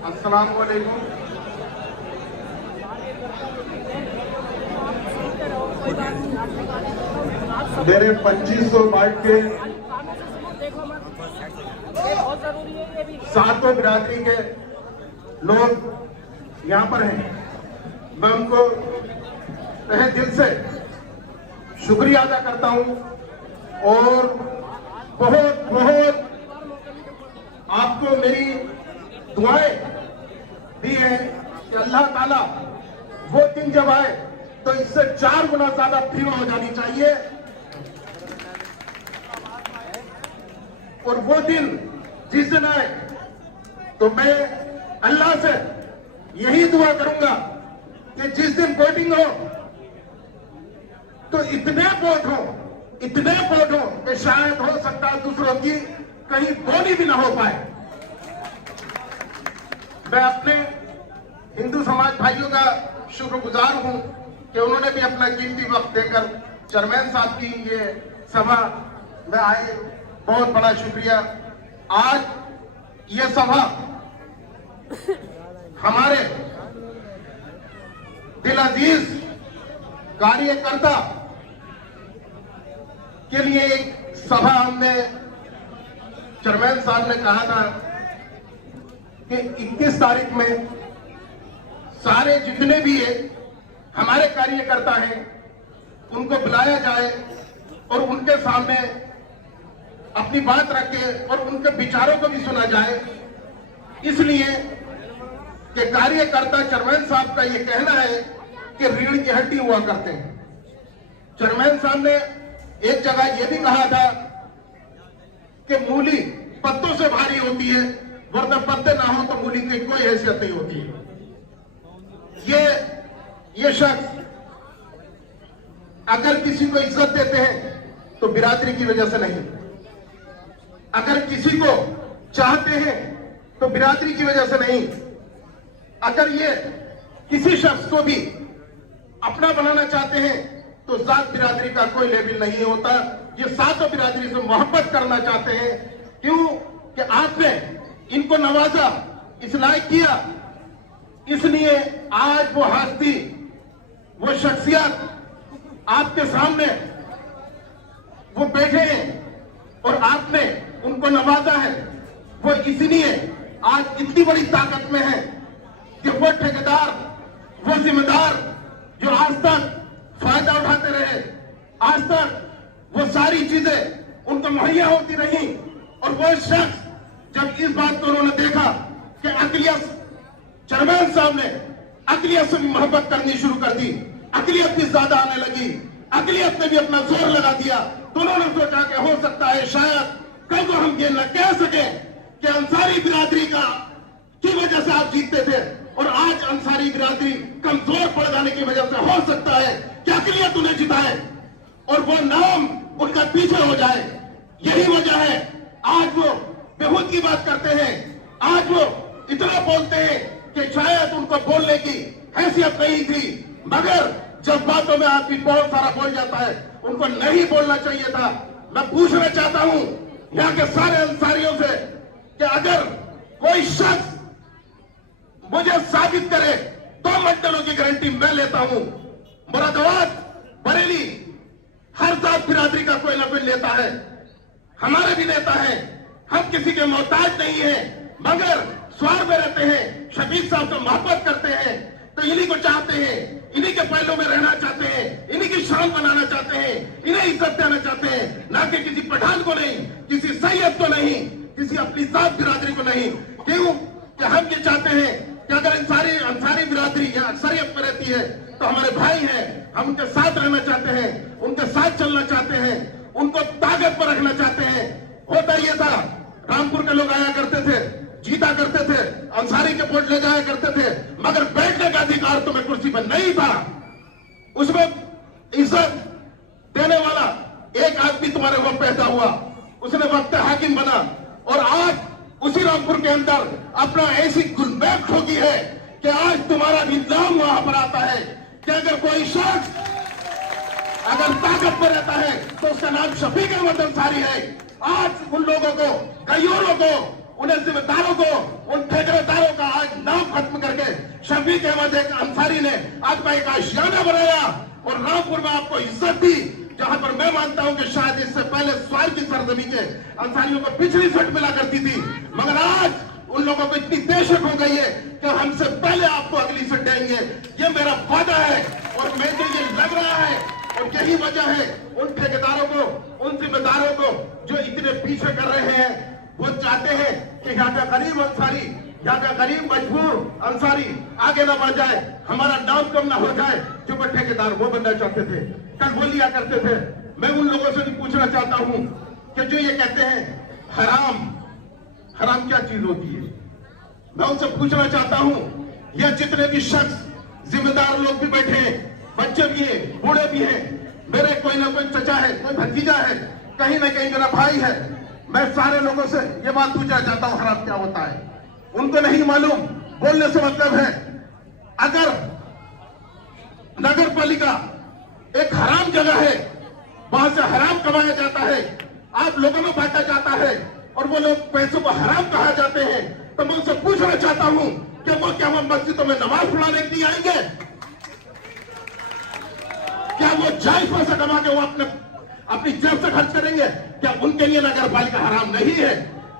अस्सलाम वालेकुम। मेरे 2500 वार्ड के सातों बिरादरी के लोग यहाँ पर हैं। मैं उनको तहे दिल से शुक्रिया अदा करता हूँ और बहुत बहुत आपको मेरी दुआएं भी है कि अल्लाह ताला वो दिन जब आए तो इससे 4 गुना ज्यादा भीड़ हो जानी चाहिए और वो दिन जिस दिन आए तो मैं अल्लाह से यही दुआ करूंगा कि जिस दिन वोटिंग हो तो इतने वोट हो कि शायद हो सकता है दूसरों की कहीं बोली भी ना हो पाए। मैं अपने हिंदू समाज भाइयों का शुक्रगुजार हूं कि उन्होंने भी अपना कीमती वक्त देकर चेयरमैन साहब की ये सभा में आए। बहुत बड़ा शुक्रिया। आज ये सभा हमारे दिल अजीज कार्यकर्ता के लिए एक सभा हमने चेयरमैन साहब ने कहा था कि 21 तारीख में सारे जितने भी है हमारे कार्यकर्ता हैं उनको बुलाया जाए और उनके सामने अपनी बात रखे और उनके विचारों को भी सुना जाए। इसलिए कि कार्यकर्ता चेयरमैन साहब का ये कहना है कि रीढ़ की हड्डी हुआ करते हैं। चेयरमैन साहब ने एक जगह ये भी कहा था कि मूली पत्तों से भारी होती है, वरना पत्ते ना हो तो मूली की कोई हैसियत नहीं होती है। ये शख्स अगर किसी को इज्जत देते हैं तो बिरादरी की वजह से नहीं, अगर किसी को चाहते हैं तो बिरादरी की वजह से नहीं, अगर ये किसी शख्स को भी अपना बनाना चाहते हैं तो जात बिरादरी का कोई लेबल नहीं होता। ये सातों बिरादरी से मोहब्बत करना चाहते हैं। क्यों कि आपने इनको नवाजा, इस लायक किया, इसलिए आज वो हस्ती, वो शख्सियत आपके सामने वो बैठे हैं और आपने उनको नवाजा है। वो इसलिए आज इतनी बड़ी ताकत में है कि वो ठेकेदार, वो जिम्मेदार जो आज तक फायदा उठाते रहे, आज तक वो सारी चीजें उनको मुहैया होती रही, और वो शख्स जब इस बात को उन्होंने देखा कि अकलियत, चेयरमैन साहब ने अकलियत से भी मोहब्बत करनी शुरू कर दी, अकलियत भी ज्यादा आने लगी, अकलियत ने भी अपना जोर लगा दिया, तो उन्होंने सोचा कि हो सकता है शायद कल को हम ये न कह सके कि अंसारी बिरादरी का की वजह से आप जीतते थे, और आज अंसारी बिरादरी कमजोर पड़ जाने की वजह से हो सकता है कि अकलियत उन्हें जिताए और वो नाम उनका पीछे हो जाए। यही वजह है आज वो बेहूद की बात करते हैं, आज वो इतना बोलते हैं कि शायद उनको बोलने की हैसियत नहीं थी, मगर जब बातों में आदमी बहुत सारा बोल जाता है, उनको नहीं बोलना चाहिए था। मैं पूछना चाहता हूं यहाँ के सारे अंसारियों से कि अगर कोई शख्स मुझे साबित करे 2 मंडलों की गारंटी मैं लेता हूं। मुरादाबाद, बरेली, हर जात बिरादरी का कोई ना कोई नेता है, हमारे भी नेता है, हम किसी के मोहताज नहीं है, मगर स्वार में रहते हैं, शफीक साहब को मोहब्बत करते हैं, तो इन्हीं को चाहते हैं, इन्हीं के पहलू में रहना चाहते हैं, इन्हीं की शान बनाना चाहते हैं, इन्हें इज्जत देना चाहते हैं, ना कि किसी पठान को नहीं, किसी सैयद को नहीं, किसी अपनी जात बिरादरी को नहीं। क्यों कि हम ये चाहते हैं कि अगर अंसारी बिरादरी या अक्सरियत में रहती है तो हमारे भाई हैं, हम उनके साथ रहना चाहते हैं, उनके साथ चलना चाहते हैं, उनको ताकत पर रखना चाहते हैं। होता ये था, रामपुर के लोग आया करते थे, जीता करते थे, अंसारी के वोट ले जाया करते थे, मगर बैठने का अधिकार तुम्हें कुर्सी पर नहीं था। उसमें इज्जत देने वाला एक आदमी तुम्हारे वहां पैदा हुआ, उसने वक्त हाकिम बना, और आज उसी रामपुर के अंदर अपना ऐसी गुलबैक ठोकी है कि आज तुम्हारा भी नाम वहां पर आता है कि अगर कोई शख्स अगर ताकत में रहता है तो उसका नाम शफीक अहमद अंसारी है। आज उन लोगों को, गैयोरों को, उन्हें जिम्मेदारों को, उन ठेकेदारों का आज शफीक अहमद अंसारी ने आपका एक आशियाना बनाया और रामपुर में आपको इज्जत दी, जहां पर मैं मानता हूं कि शायद इससे पहले स्वार की सरजमी के अंसारियों को पिछली सीट मिला करती थी, मगर आज उन लोगों को इतनी दहशत हो गई है कि हमसे पहले आपको अगली सीट देंगे। ये मेरा वादा है और मुझे ये लग रहा है, और यही वजह है उन ठेकेदारों को, उन जिम्मेदारों को जो इतने पीछे कर रहे हैं, वो चाहते हैं कि यहाँ का गरीब अंसारी, यहाँ का गरीब मजबूर अंसारी आगे ना बढ़ जाए, हमारा नाम कम ना हो जाए। जो वो ठेकेदार वो बनना चाहते थे, कल वो लिया करते थे। मैं उन लोगों से भी पूछना चाहता हूं कि जो ये कहते हैं हराम, हराम क्या चीज होती है? मैं उनसे पूछना चाहता हूं, ये जितने भी शख्स जिम्मेदार लोग भी बैठे हैं, बच्चे भी हैं, बूढ़े भी हैं, मेरे कोई ना कोई चचा है, कोई भतीजा है, कहीं ना कहीं मेरा भाई है, मैं सारे लोगों से ये बात पूछना चाहता हूं हराम क्या होता है। उनको नहीं मालूम, बोलने से मतलब है अगर नगर पालिका एक हराम जगह है, वहां से हराम कमाया जाता है, आप लोगों में बांटा जाता है और वो लोग पैसों को हराम कहा जाते हैं, तो मैं उनसे पूछना चाहता हूं कि वो क्या वो मस्जिदों में नमाज पढ़ाने के लिए आएंगे? क्या वो जायज पैसा कमा के वो अपनी जेब से खर्च करेंगे? क्या उनके लिए नगर पालिका हराम नहीं है?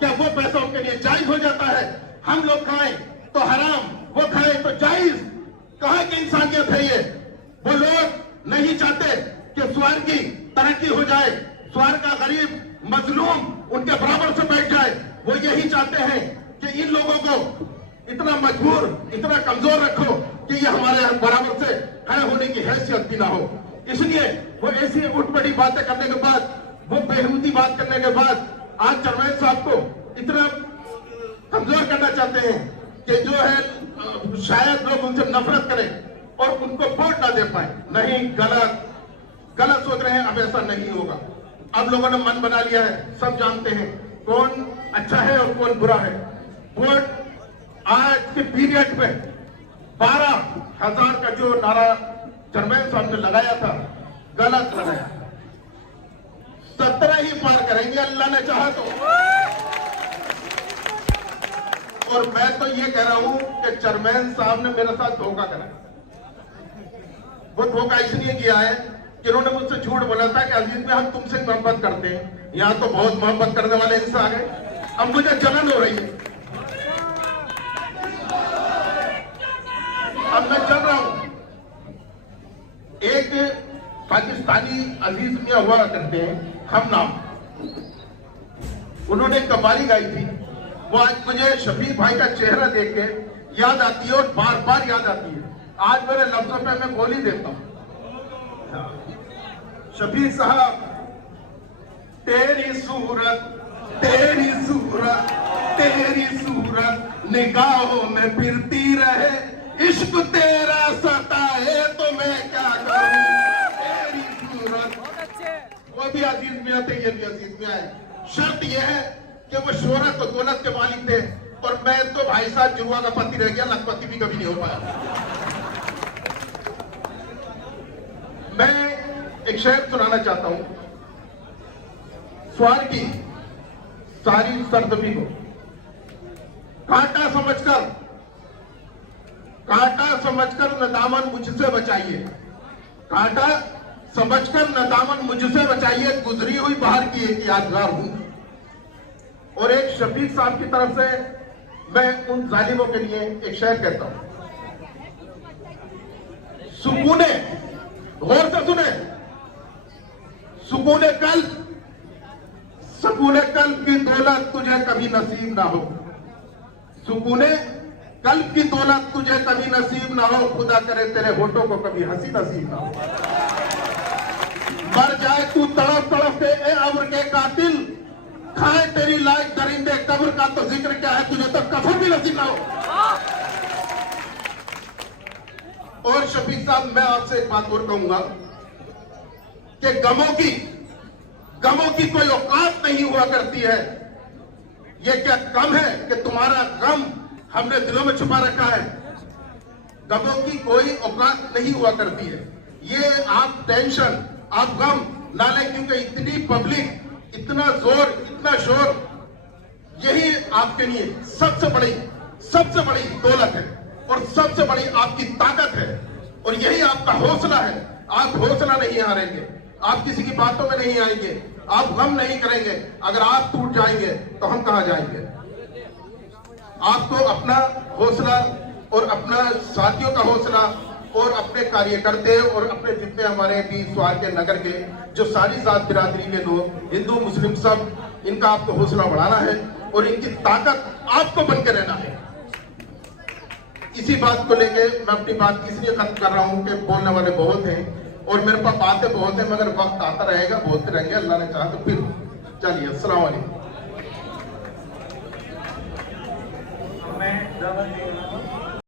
क्या वो पैसा उनके लिए जायज हो जाता है? हम लोग खाएं तो हराम, वो खाएं तो जायज। कहां की इंसानियत है ये? वो लोग नहीं चाहते कि स्वार की तरक्की हो जाए, स्वार का गरीब मजलूम उनके बराबर से बैठ जाए। वो यही चाहते हैं कि इन लोगों को इतना मजबूर, इतना कमजोर रखो कि ये हमारे बराबर से खड़े होने की हैसियत भी ना हो। इसलिए वो ऐसी उठ पड़ी बातें करने के बाद, वो बेहूदी बात करने के बाद आज चरमैन साहब को इतना कमजोर करना चाहते हैं कि जो है शायद लोग उनसे नफरत करें और उनको वोट ना दे पाए। नहीं, गलत सोच रहे हैं, अब ऐसा नहीं होगा। अब लोगों ने मन बना लिया है, सब जानते हैं कौन अच्छा है और कौन बुरा है। वोट आज के पीरियड में 12,000 का जो नारा चरमैन साहब ने लगाया था, गलत लगाया। 17 ही पार करेंगे अल्लाह ने चाहा तो। और मैं तो ये कह रहा हूं कि चरमैन साहब ने मेरे साथ धोखा करा। वो धोखा इसलिए किया है कि उन्होंने मुझसे झूठ बोला था कि अजीज में हम तुमसे मोहब्बत करते हैं। यहां तो बहुत मोहब्बत करने वाले इंसान आ गए, अब मुझे जलन हो रही है, अब मैं चल रहा हूं। एक पाकिस्तानी अजीज मियां हुआ करते हैं, हम नाम, उन्होंने कव्वाली गाई थी। वो आज मुझे शफीक भाई का चेहरा देख के याद आती है और बार बार याद आती है। आज मेरे लफ्जों पे मैं बोल ही देता हूं। शफीक साहब, तेरी सूरत तेरी सूरत तेरी सूरत निगाहों में फिरती रहे, इश्क तेरा सताए तो मैं क्या करूं, तेरी सूरत। वो भी अजीज मियां थे, ये भी अजीज मियां है। शर्त यह है कि वो शोहरत और दौलत के मालिक थे, और मैं तो भाई साहब जुआ का पति रह गया, लखपति भी कभी नहीं हो पाया। मैं एक शेर सुनाना चाहता हूं, स्वार की सारी सरजमी को कांटा समझकर न दामन मुझसे बचाइए, कांटा समझकर न दामन मुझसे बचाइए, गुजरी हुई बाहर की एक यादगार हूं। और एक शफीक साहब की तरफ से मैं उन जालिमों के लिए एक शेर कहता हूं। सुकूने, गौर से सुने, सुकूने कल्ब की दौलत तुझे कभी नसीब ना हो, सुकूने कल्ब की दौलत तुझे कभी नसीब ना हो, खुदा करे तेरे होठों को कभी हंसी नसीब ना हो। मर जाए तू तड़प तड़प के ए अम्र के कातिल, खाए तेरी लायक दरिंदे कब्र का तो जिक्र क्या है, तुझे तो कफन भी नसीब ना हो। और शफीक साहब, मैं आपसे एक बात और कहूंगा कि गमों की कोई औकात नहीं हुआ करती है। ये क्या कम है कि तुम्हारा गम हमने दिलों में छुपा रखा है? गमों की कोई औकात नहीं हुआ करती है। ये आप टेंशन, आप गम ना लें, क्योंकि इतनी पब्लिक, इतना जोर, इतना शोर, यही आपके लिए सबसे बड़ी दौलत है और सबसे सबसे बड़ी आपकी ताकत है और यही आपका हौसला है। आप हौसला नहीं हारेंगे, आप किसी की बातों में नहीं आएंगे, आप गम नहीं करेंगे। अगर आप टूट जाएंगे तो हम कहां जाएंगे? आपको अपना हौसला और अपना साथियों का हौसला और अपने कार्यकर्ते और अपने जितने हमारे भी स्वार के नगर के जो सारी जात बिरादरी के लोग, हिंदू मुस्लिम सब, इनका आपको हौसला बढ़ाना है और इनकी ताकत आपको बनकर रहना है। इसी बात को लेके मैं अपनी बात इसलिए खत्म कर रहा हूं कि बोलने वाले बहुत हैं और मेरे पास बातें बहुत हैं, मगर वक्त आता रहेगा, बोलते रहेंगे, अल्लाह ने चाहा तो फिर। चलिए, अस्सलाम वालेकुम। मैं